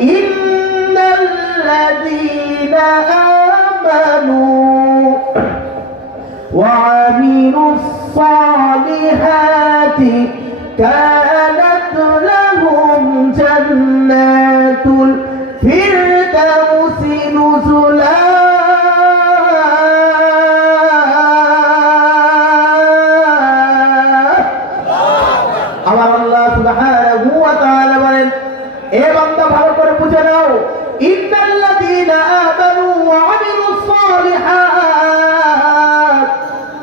ইন্নাল্লাযীনা আমানু ওয়া আমিলুস সালিহাতি কানাত লাহুম জান্নাতুল ফিরদাউসি নুজুলা। আমার আল্লাহ সুবহানাহু ওয়া তাআলা বলেন, এ বান্দা ভালো করে বুঝে নাও, ইন্নাল্লাযীনা আমানু ওয়া আমিলুস সালিহাত,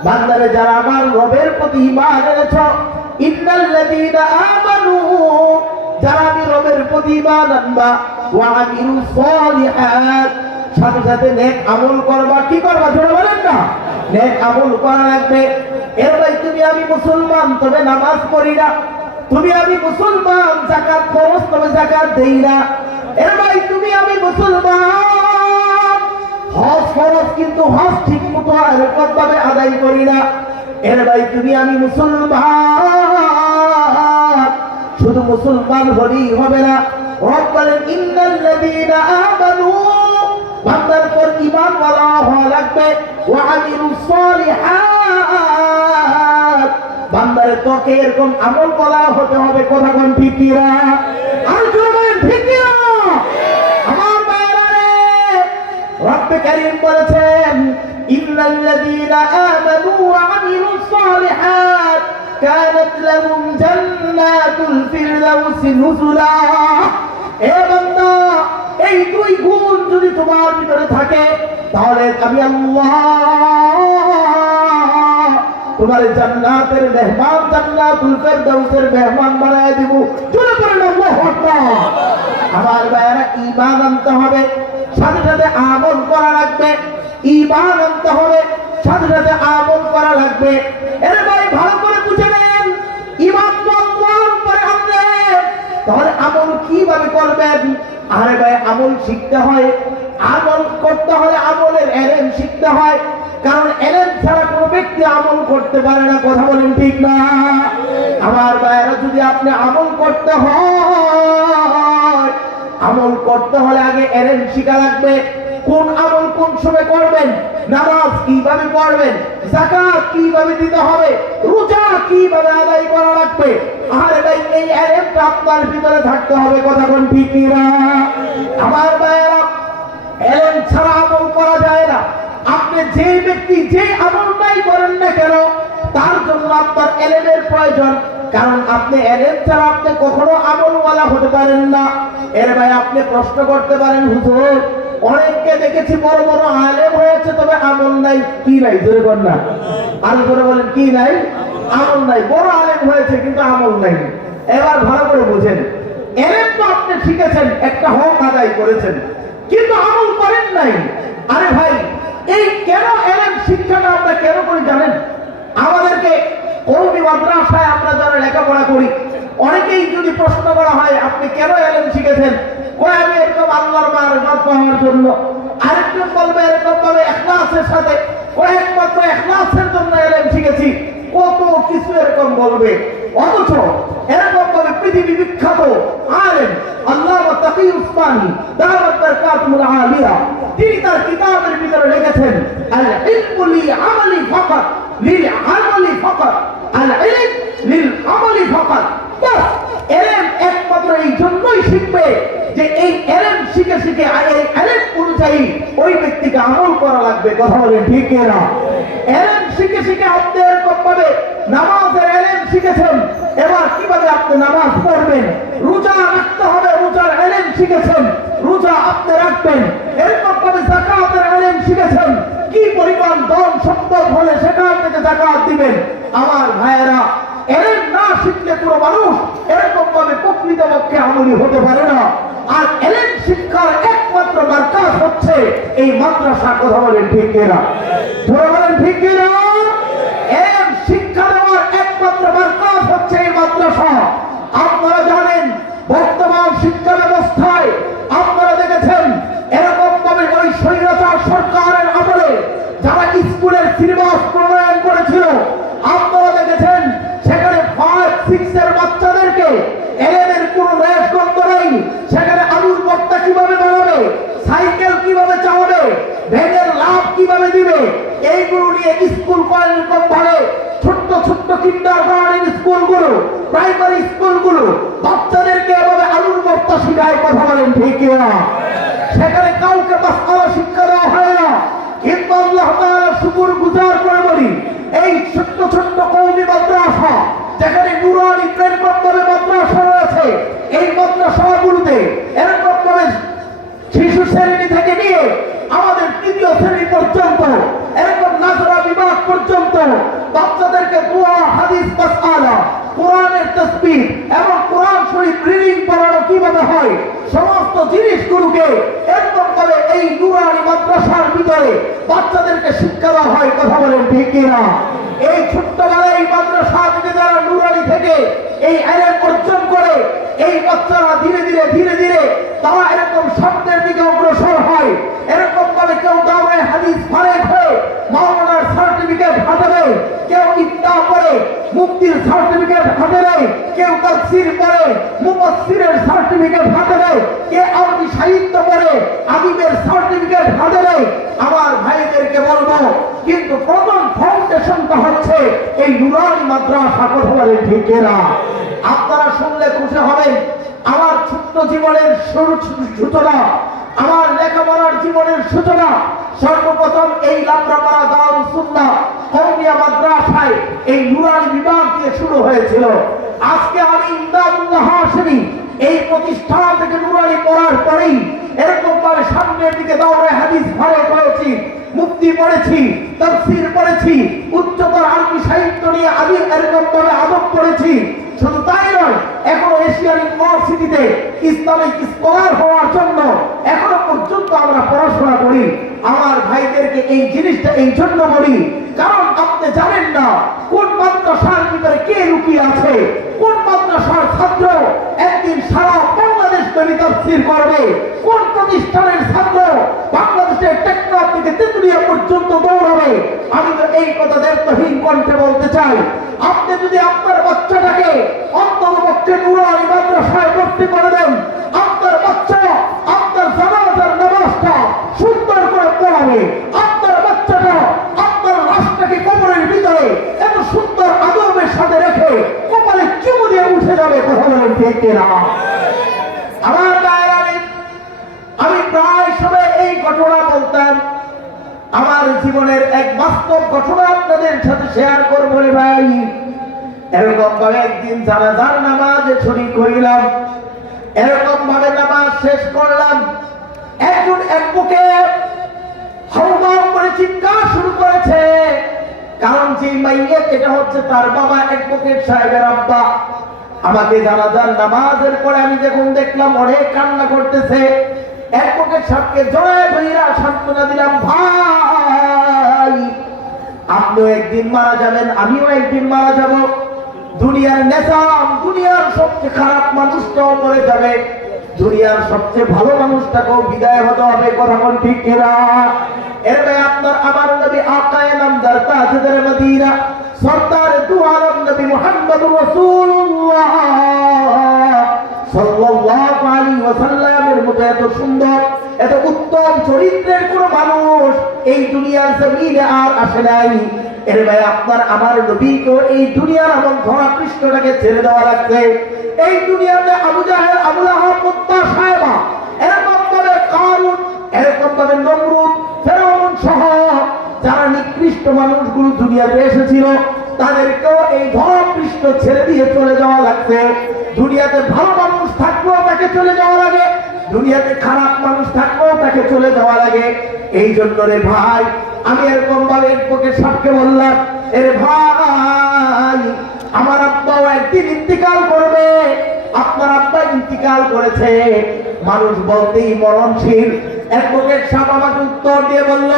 বান্দারে যারা আমার রবের প্রতি ঈমান এনেছো, ইন্নাল্লাযীনা আমানু, যারা আমি রবের প্রতি ঈমান আনবা, ওয়া আমিলুস সালিহাত, সাথে সাথে নেক আমল করবা। কি করবা জোরে বলেন না? নেক আমল করা লাগবে। এর ভাই তুমি আমি মুসলমান, তবে নামাজ পড়ি না। তুমি আমি মুসলমান, যাকাত ফরজ, তবে যাকাত দেই না। এর ভাই তুমি আমি মুসলমান, হজ ফরজ, কিন্তু হজ ঠিক মতো এরকম ভাবে আদায় করি না। এর ভাই তুমি আমি মুসলমান, শুধু মুসলমান হলেই হবে না। রব বলেন ইন্নাল্লাযীনা আমানু, বান্দার পর ঈমান ওয়ালা হওয়া লাগবে, ওয়া আমিলুস সালিহাত, বান্দার তোকে এরকম আমল করা হতে হবে। কথা কোন ঠিক কি না? আর জোরে বলেন ঠিক কি না? আমার ভাইরা, রব কারীম বলেছেন ইন্নাল্লাযীনা আমানু ওয়া আমিলুস সালিহাত কানাত লাহুম জান্নাতুল ফিরদাউসি নুজুলা। এ বান্দা, এই দুই গুণ যদি তোমার ভিতরে থাকে, তাহলে আমি আল্লাহ তোমার জান্নাতের মেহমান, জান্নাতুল ফিরদাউসের মেহমান বানায় দিব। জোরে বলেন আল্লাহু আকবার। আমার ভাইরা, ঈমান আনতে হবে, সাথে সাথে আমল করা লাগবে। ঈমান আনতে হবে, সাথে সাথে আমল করা লাগবে। এর ভাই ভালো করে বুঝে নেন, ঈমান তো আল্লাহর উপরে আনলেন, তাহলে আমল কিভাবে করবেন? আরে ভাই, আমল শিখতে হয়। আমল করতে হলে আমলের এলেম শিখতে হয়, কারণ এলেম ছাড়া কোনো ব্যক্তি আমল করতে পারে না। কথা বলেন ঠিক না? আমার ভাইয়েরা, যদি আপনি আমল করতে হয়, আমল করতে হলে আগে এলেম শিখা লাগবে। কোন আমল কোন সময় করবেন, নামাজ কিভাবে পড়বেন, যাকাত কিভাবে দিতে হবে, রোজা কিভাবে আদায় করা লাগবে। আরে ভাই, এই এলেমটা আপনার ভিতরে থাকতে হবে। কথা কোন ঠিক না? আমার ভাইয়েরা, এলেম ছাড়া আমল করা যায় না। আপনি যে ব্যক্তি যে আমলটাই করেন না কেন, তার জন্য আপনার এলেমের প্রয়োজন, কারণ আপনি এলেম ছাড়া আপনি কখনো আমলওয়ালা হতে পারেন না। এর ভাই, আপনি প্রশ্ন করতে পারেন, হুজুর অনেককে দেখেছি বড় বড় আলেম হয়েছে, তবে আমল নাই। কি নাই? জোরে বলেন না, আর জোরে বলেন কি নাই? আমল নাই। বড় আলেম হয়েছে কিন্তু আমল নাই। এবার ভালো করে বুঝেন, এলেম তো আপনি শিখেছেন, একটা হক আদায় করেছেন, কিন্তু আমল করেন নাই। আরে ভাই, এই কেন এলেম শিক্ষাটা আমরা কেন করি জানেন? আমাদেরকে কওমি মাদ্রাসায় আমরা যারা লেখাপড়া করি, অনেকেই যদি প্রশ্ন করা হয় আপনি কেন এলেম শিখেছেন, কয় আমি এরকম আল্লাহর মারিফত পাওয়ার জন্য। আরেকজন বলবে এরকম ভাবে ইখলাসের সাথে, কয় একমাত্র ইখলাসের জন্য এলেম শিখেছি। কত কিছু এরকম বলবে, অথচ এরকম ভাবে পৃথিবী বিখ্যাত আলেম আল্লামা তাকি উসমানী দাওয়াত বারকাতুল আলিয়া, তিনি তার কিতাবের ভিতরে লিখেছেন, আল ইলমু লি আমালি ফাকাত লিল আমালি ফাকাত, আল ইলম লিল আমালি ফাকাত। বাস, এলেম একমাত্র এই জন্যই শিখবে যে এই এলেম শিখে শিখে এই এলেম অনুযায়ী ওই ব্যক্তিকে আমল করা লাগবে। কথা বলেন ঠিক না? এলেম শিখে শিখে আপনি এরকম ভাবে নামাজের এলেম শিখেছেন, এবার কিভাবে আপনি নামাজ পড়বেন। রোজা রাখতে হবে, রোজার এলেম শিখেছেন, রোজা আপনি রাখবেন। এরকম ভাবে যাকাতের এলেম শিখেছেন, কি পরিমাণ ধন সম্পদ হলে সেখান থেকে যাকাত দিবেন। আমার ভাইয়েরা, এলেম না শিখলে কোনো মানুষ এরকম ভাবে প্রকৃতপক্ষে আমলি হতে পারে না। আর এলেম শিক্ষার একমাত্র মার্কাজ হচ্ছে এই মাদ্রাসা। কথা বলেন ঠিক কিনা? ধরে বলেন ঠিক কিনা? এলেম শিক্ষা দেওয়ার একমাত্র মার্কাজ হচ্ছে এই মাদ্রাসা। আপনারা জানেন, বর্তমান শিক্ষা ব্যবস্থায় আপনারা দেখেছেন এরকম ভাবে ওই স্বৈরাচার সরকারের আমলে যারা স্কুলের সিলেবাস প্রণয়ন করেছিল, আপনারা দেখেছেন সেখানে 5, 6 এর বাচ্চাদেরকে এলেমের কোনো রেশ গন্ধ নেই। সেখানে আলুর ভর্তা স্কুল কলেজ এরকম ভাবে ছোট্ট ছোট্ট কিন্ডারগার্টেন স্কুলগুলো, প্রাইমারি স্কুলগুলো বাচ্চাদেরকে এভাবে আলুর ভর্তা শিখায়, কথা বলেন ঠিক কিনা? সেখানে কাউকে মাসআলা শিক্ষা দেওয়া হয় না। কিন্তু আল্লাহ তাআলার শুকর গুজার করে বলি, এই ছোট্ট ছোট্ট কওমি মাদ্রাসা, যেখানে নুরানি প্রেরকভাবে মাদ্রাসা রয়েছে, এই মাদ্রাসাগুলোতে এরকম ভাবে শিশু শ্রেণী থেকে নিয়ে আমাদের তৃতীয় শ্রেণী পর্যন্ত এরকম নাজরা বিভাগ পর্যন্ত বাচ্চাদেরকে দোয়া, হাদিস, মাসআলা, কোরআনের তাসবিহ এবং কোরআন শরীফ রিডিং পড়ানো কিভাবে হয়, সমস্ত জিনিসগুলোকে এরকম ভাবে এই নুরানি মাদ্রাসার ভিতরে বাচ্চাদেরকে শিক্ষা দেওয়া হয়, কথা বলেন ঠিক কিনা? এই ছোট্টবেলায় এই মাদ্রাসা থেকে যারা নুরানি থেকে এই ইলম অর্জন করে, এই বাচ্চারা ধীরে ধীরে ধীরে ধীরে তারা এরকম সামনের দিকে অগ্রসর হয়। এরকম ভাবে কেউ দাওরায়ে হাদিস ফারেক হয়ে মাওলানার সার্টিফিকেট হাতে নেয়, কেউ ইফতা পড়ে মুফতির সার্টিফিকেট হাতে নেয়, কেউ তাফসীর পড়ে মুফাসসিরের সার্টিফিকেট হাতে নেয়, কে আরবি সাহিত্য পড়ে আদিবের সার্টিফিকেট হাতে নেয়। আমার ভাইদেরকে বলবো, কিন্তু প্রথম ফাউন্ডেশনটা হচ্ছে এই নুরানি মাদ্রাসা, কথা বলেন ঠিক কিনা? আপনারা শুনলে খুশি হবেন, আমার ছোট্ট জীবনের সূচনা, আমার লেখাপড়ার জীবনের সূচনা সর্বপ্রথম এই লাবরাপাড়া দারুস সুন্নাহ কওমিয়া মাদ্রাসায় এই নুরানি বিভাগ দিয়ে শুরু হয়েছিল। আজকে আমি ইমদাদুল্লাহ হাশিমি এই প্রতিষ্ঠান থেকে নুরানি পড়ার পরেই এরকম ভাবে সামনের দিকে দাওরায়ে হাদিস ফারেক হয়েছি, মুফতি পড়েছি, তাফসীর পড়েছি, উচ্চতর আরবি সাহিত্য নিয়ে আদি এরকম ভাবে আদব পড়েছি। শুধু তাই নয়, এখনো এশিয়ান ইউনিভার্সিটিতে ইসলামিক স্কলার হওয়ার জন্য এখনো পর্যন্ত আমরা পড়াশোনা করি। আমার ভাইদেরকে এই জিনিসটা এই জন্য বলি, কারণ আপনি জানেন না কোন মাদ্রাসার ভিতরে কে লুকিয়ে আছে, কোন মাদ্রাসার ছাত্র একদিন সারা বাংলাদেশ ব্যাপী তাফসীর করবে, কোন প্রতিষ্ঠানের ছাত্র বাংলাদেশের টেকনাফ থেকে তেতুলিয়া পর্যন্ত দৌড়াবে। আমি তো এই কথা দায়িত্বহীন কণ্ঠে বলতে চাই, আপনি যদি আপনার বাচ্চাটাকে অন্ততপক্ষে নুরানি মাদ্রাসায় ভর্তি করে দেন, আপনার বাচ্চা আপনার জানাজার নামাজটা সুন্দর করে পড়াবে, আপনার বাচ্চাটা আপনার লাশটাকে কবরের ভিতরে এত সুন্দর আদবের সাথে রেখে কপালে চুমু দিয়ে উঠে যাবে, কথা বলেন ঠিক কিনা? আমার ভাইয়েরা, আমি প্রায় সময় এই ঘটনা বলতাম, আমার জীবনের এক বাস্তব ঘটনা আপনাদের সাথে শেয়ার করব রে ভাই। এরকম ভাবে একদিন জানাজার নামাজে শরীক হইলাম, এরকম ভাবে নামাজ শেষ করলাম, একজন অ্যাডভোকেট হাউমাউ করে চিৎকার শুরু করেছে, কারণ যে মাইয়াত এটা হচ্ছে তার বাবা অ্যাডভোকেট সাহেবের আব্বা। আমাকে জানাজার নামাজের পরে আমি যখন দেখলাম অনেক কান্না করতেছে, অ্যাডভোকেট সাহেবকে জড়ায় ধইরা সান্ত্বনা দিলাম, ভাই আপনিও একদিন মারা যাবেন, আমিও একদিন মারা যাব, দুনিয়ার নেশাম, দুনিয়ার সবচেয়ে খারাপ মানুষটাও মরে যাবে, দুনিয়ার সবচেয়ে ভালো মানুষটাকেও বিদায় হতে হবে, কথা বল ঠিক কিনা? এর ভাই আপনার আমার নবী আকায়ে নামদার তাজদার মদিনা সরদার দু আলম নবী মুহাম্মদুর রাসূলুল্লাহ সাল্লাল্লাহু আলাইহি ওয়াসাল্লামের মতো এত সুন্দর এত উত্তম চরিত্রের কোন মানুষ এই দুনিয়ার জমিনে আর আসে নাই। এর ভাই আপনার আমার নবীকে এই দুনিয়ার এমন ধরা পৃষ্ঠটাকে ছেড়ে দেওয়া লাগছে। এই দুনিয়াতে আবু জাহেল, আবু লাহাব, মুত্তা, সায়বা, এরকম ভাবে কারুন, এরকম ভাবে নমরুদ, ফেরাউন সহ যারা নিকৃষ্ট মানুষগুলো দুনিয়াতে এসেছিল, তাদেরকেও এই ধরা পৃষ্ঠ ছেড়ে দিয়ে চলে যাওয়া লাগছে। দুনিয়াতে ভালো মানুষ থাকলেও তাকে চলে যাওয়া লাগে, দুনিয়াতে খারাপ মানুষ থাকলেও তাকে চলে যাওয়া লাগে। এই জন্য রে ভাই আমি এরকম ভাবে একপক্ষে সাপকে বললাম, এর ভাই আমার আব্বাও একদিন ইন্তিকাল করবে, আপনার আব্বা ইন্তিকাল করেছে, মানুষ বলতেই মরণশীল। অ্যাডভোকেট সাহেব আমাকে উত্তর দিয়ে বলল,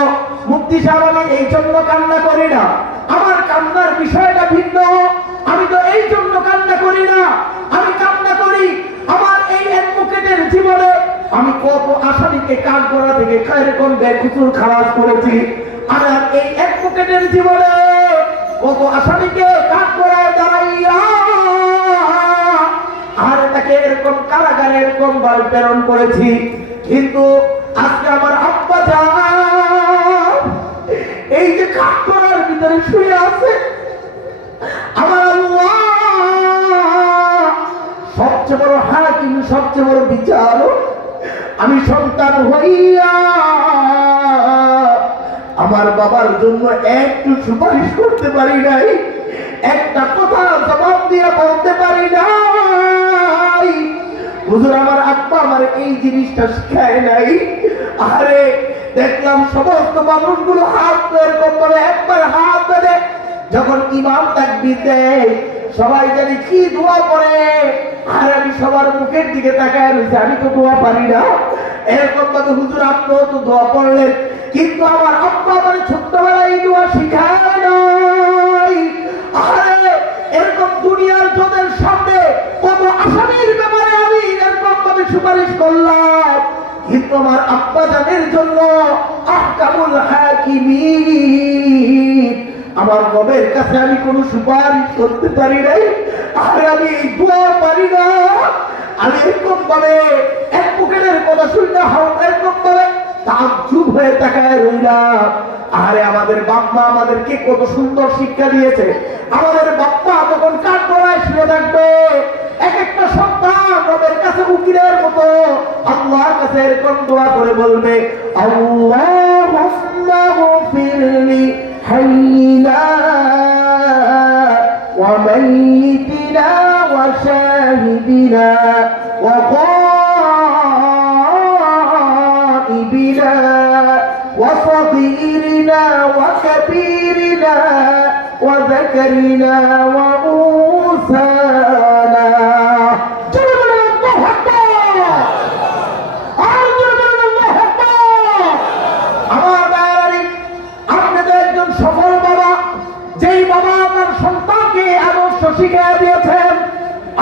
মুফতি সাহেব আমি এই জন্য কান্না করি না, আমার কান্নার বিষয়টা ভিন্ন, আমি তো এই জন্য কান্না করি না, আমি কান্না করি আমার এই অ্যাডভোকেটের জীবনে আমি কত আসামিকে কাঠগড়া থেকে এরকম বেকুসুর খালাস করেছি, আর এই অ্যাডভোকেটের জীবনে কত আসামিকে কাঠগড়ায় দাঁড়াইয়া আর তাকে এরকম কারাগারে এরকম বাল প্রেরণ করেছি। কিন্তু আজকে আমার আব্বা জান এই যে কাঠগড়ার শুয়ে আছে। আমার আল্লাহ সবচেয়ে বড় হাকিম, সবচেয়ে বড় বিচারক, আমি সন্তান হইয়া আমার বাবার জন্য একটু সুপারিশ করতে পারি নাই, একটা কথা জবাব দিয়ে বলতে পারি নাই। হুজুর আমার আব্বা আমার এই জিনিসটা শিখায় নাই। আরে দেখলাম সমস্ত মানুষগুলো হাত এরকম করে একবার হাত বেঁধে যখন ইমাম তাকবীর দেয় সবাই জানি কি দোয়া করে, আর আমি সবার মুখের দিকে তাকায় রয়েছে, আমি তো দোয়া পারি না। এরকম ভাবে হুজুর আপনিও তো দোয়া পড়লেন, কিন্তু আমার আব্বা আমার ছোট্টবেলায় এই দোয়া শিখায় নাই। আরে এরকম দুনিয়ার জনের সামনে কত আসামির ব্যাপারে আমি এরকম ভাবে সুপারিশ করলাম, কিন্তু আমার আব্বা জানের জন্য আহকামুল হাকিমিন আমার রবের কাছে আমি কোনো সুপারিশ করতে পারি নাই। আর আমি এই দোয়া পারি না। আমি এরকম ভাবে এক পকেটের কথা শুনতে এরকম ভাবে তাজ্জুব হয়ে তাকায় রইলাম। আরে আমাদের বাপ্পা আমাদেরকে কত সুন্দর শিক্ষা দিয়েছে। আমাদের বাপ্পা যখন কাঠ গড়ায় শুয়ে থাকবে, এক একটা সন্তান রবের কাছে উকিলের মতো আল্লাহর কাছে এরকম দোয়া করে বলবে, আল্লাহুম্মা গফিরলি হাইয়িনা ওয়া মাইয়িতিনা ওয়া শাহিদিনা ওয়া গায়িবিনা ওয়া সাগীরিনা ওয়া কাবীরিনা ওয়া যাকারিনা ওয়া উনসানা। সফল বাবা, যেই বাবা আপনার সন্তানকে আদর্শ শিখিয়ে দিয়েছেন,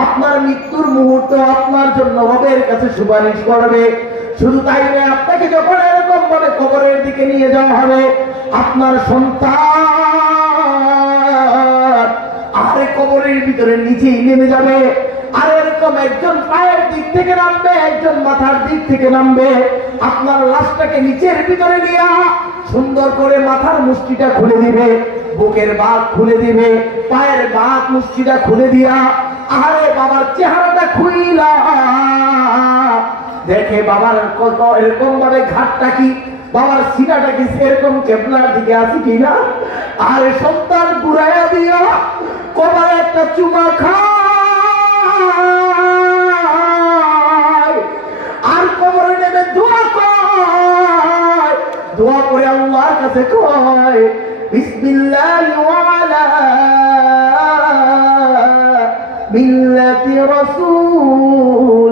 আপনার মৃত্যুর মুহূর্ত আপনার জন্য রবের কাছে সুপারিশ করবে। শুধু তাই নয়, আপনাকে যখন এরকম ভাবে কবরের দিকে নিয়ে যাওয়া হবে, আপনার সন্তান আরে কবরের ভিতরে নিচেই নেমে যাবে। আর এরকম একজন পায়ের দিক থেকে নামবে, একজন মাথার দিক থেকে নামবে। আপনার লাশটাকে নিচের ভিতরে নিয়ে সুন্দর করে মাথার মুষ্টিটা খুলে দিবে, বুকের বাঁক খুলে দিবে, পায়ের বাঁক মুষ্টিটা খুলে দিয়া আরে বাবার চেহারাটা খুইলা দেখে বাবার কত এরকম ভাবে ঘাটটা কি, বাবার সিনাটা কি সেরকম কেবলার দিকে আছে কিনা। আর সন্তান ঘুরাইয়া দিয়া কবার একটা চুমা খায়, আর কবরে নেমে দোয়া কয়, দোয়া করে আল্লাহর কাছে কয়, বিসমিল্লাহি ওয়া আলা মিল্লাতি রাসূলিল্লাহ।